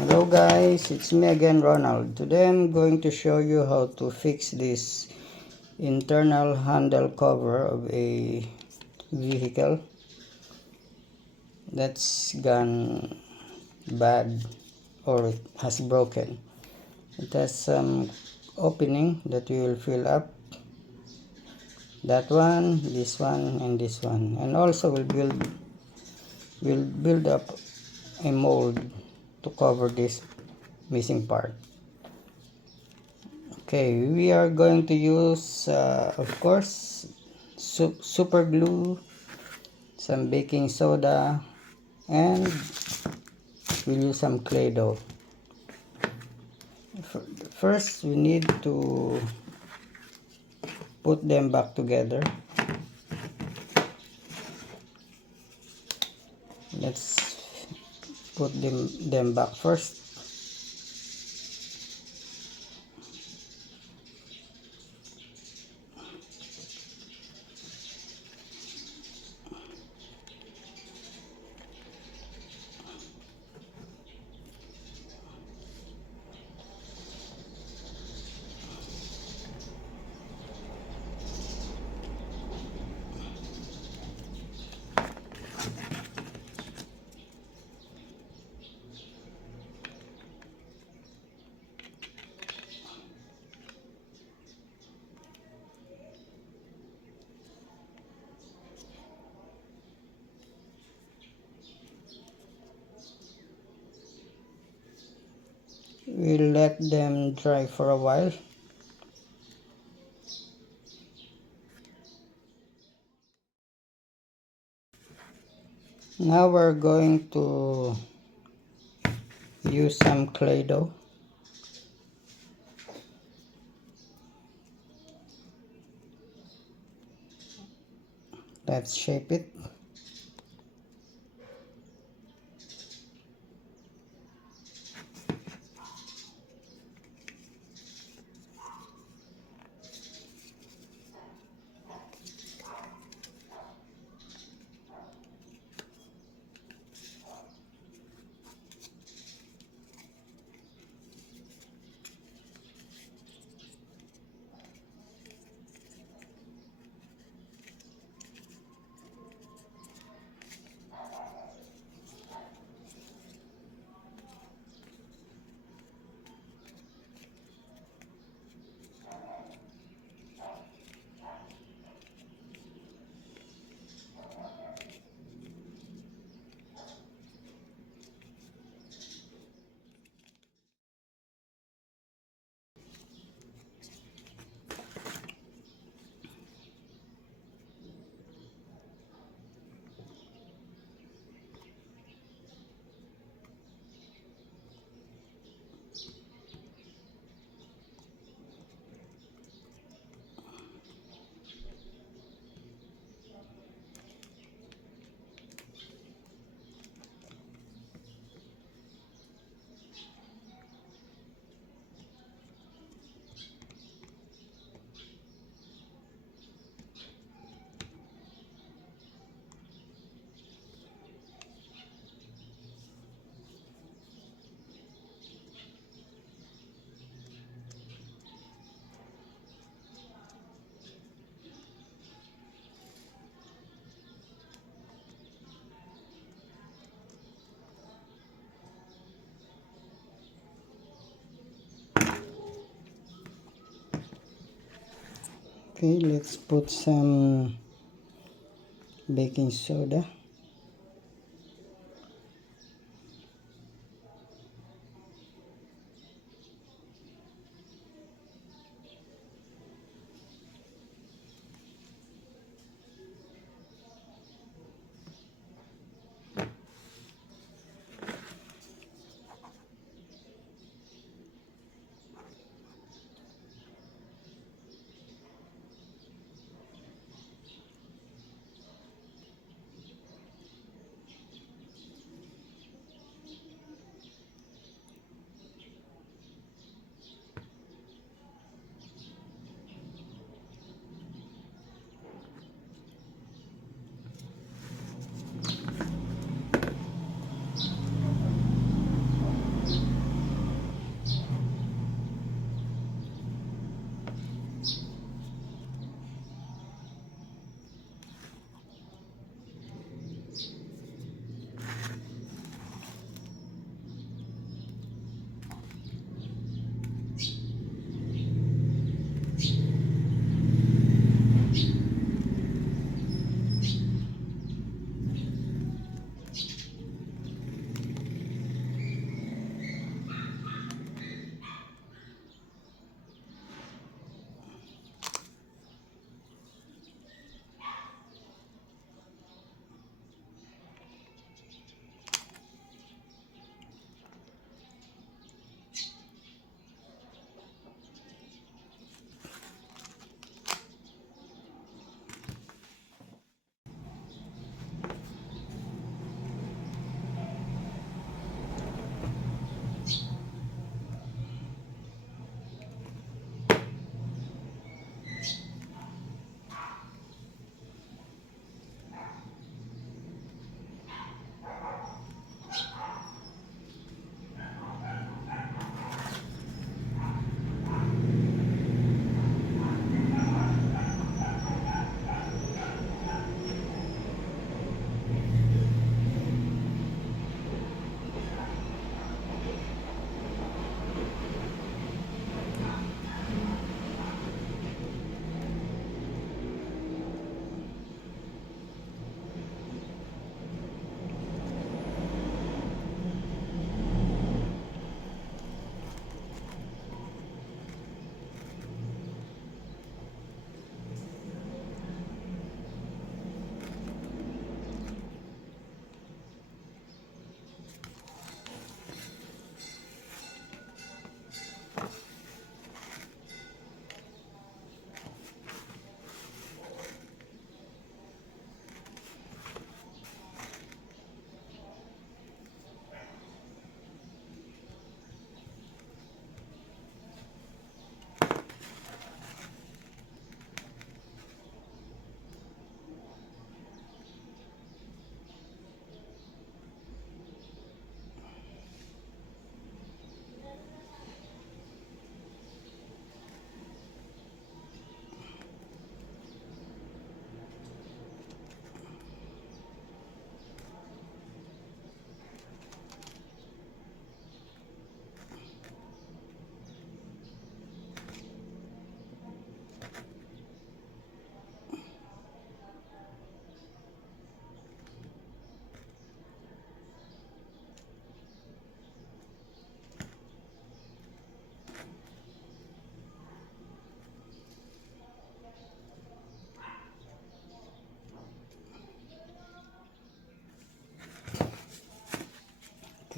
Hello guys, it's me again, Ronald. Today I'm going to show you how to fix this internal handle cover of a vehicle that's gone bad or it has broken. It has some opening that you will fill up, that one, this one, and this one, and also we'll build up a mold to cover this missing part. Okay, we are going to use of course super glue, some baking soda, and we'll use some clay dough. First we need to put them back together. Let's put them back first. We'll let them dry for a while. Now we're going to use some clay dough. Let's shape it. Okay, let's put some baking soda.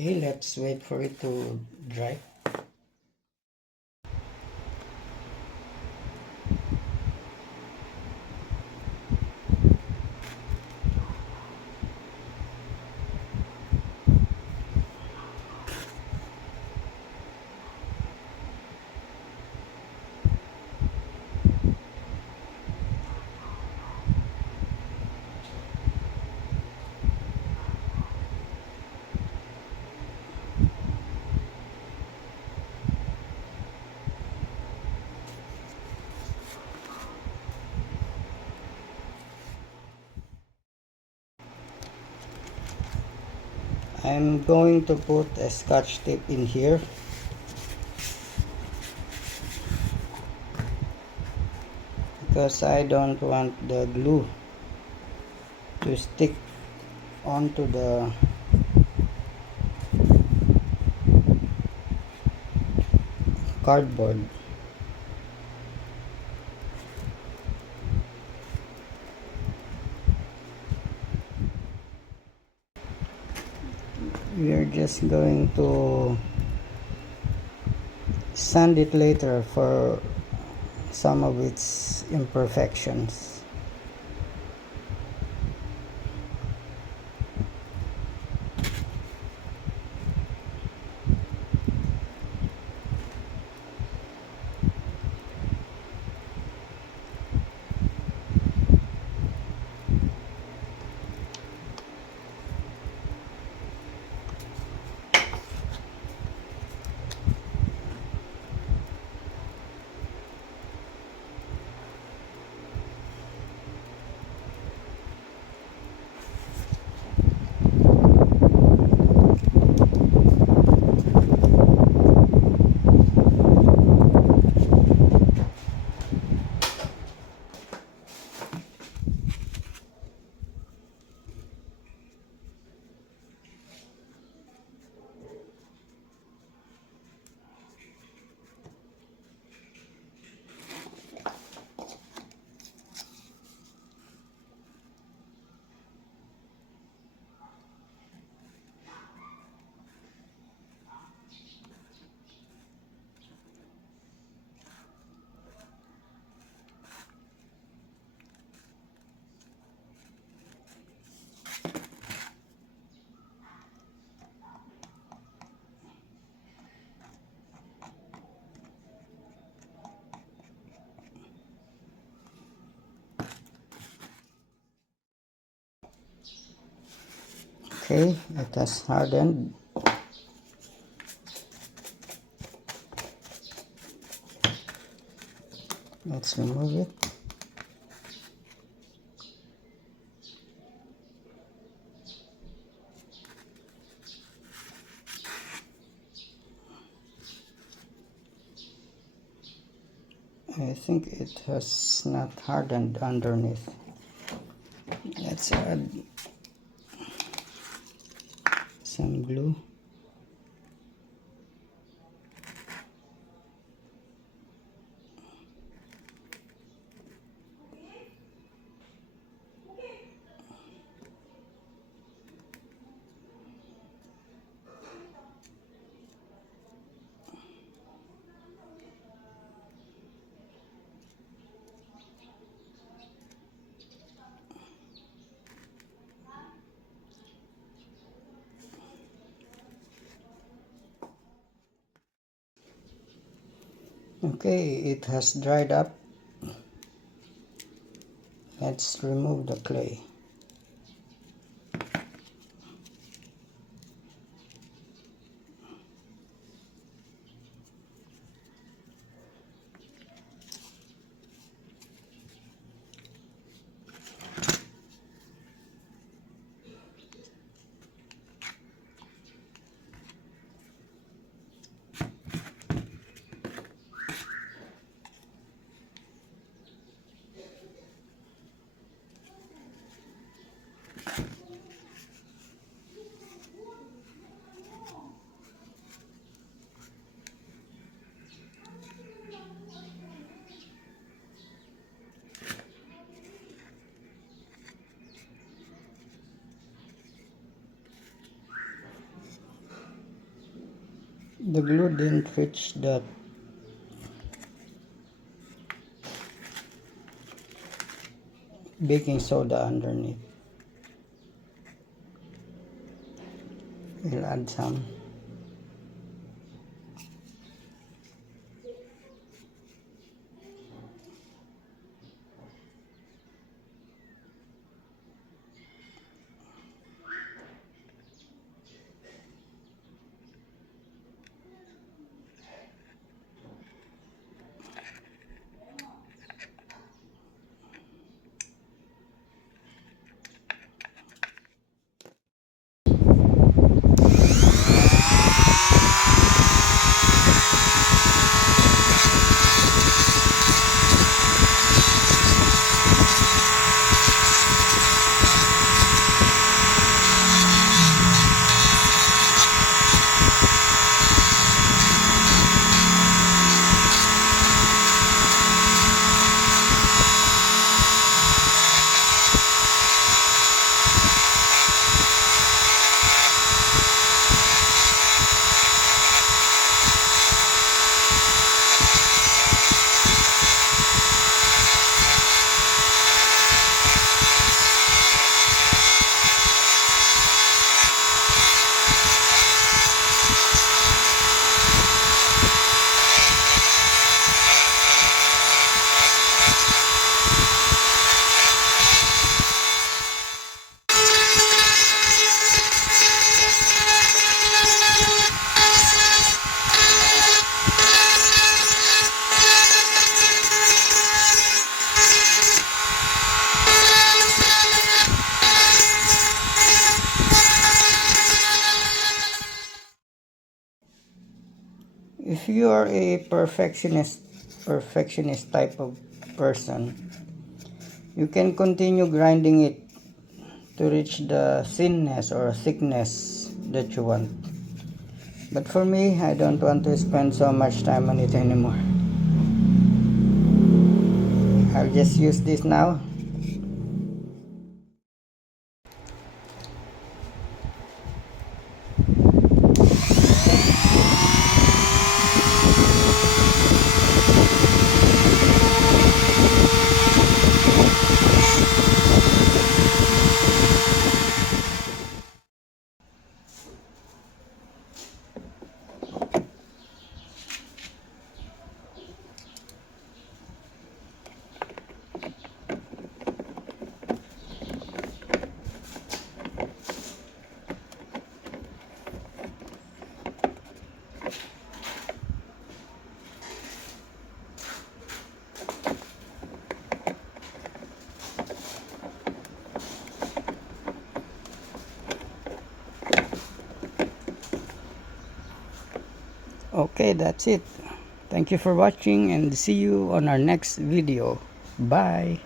Okay, let's wait for it to dry. I'm going to put a scotch tape in here because I don't want the glue to stick onto the cardboard. We're just going to sand it later for some of its imperfections. Okay, it has hardened. Let's remove it. I think it has not hardened underneath. Let's add some glue. Okay, it has dried up. Let's remove the clay. The glue didn't reach that baking soda underneath. We'll add some. If you are a perfectionist type of person, you can continue grinding it to reach the thinness or thickness that you want. But for me, I don't want to spend so much time on it anymore. I'll just use this now. Okay, that's it. Thank you for watching and see you on our next video. Bye.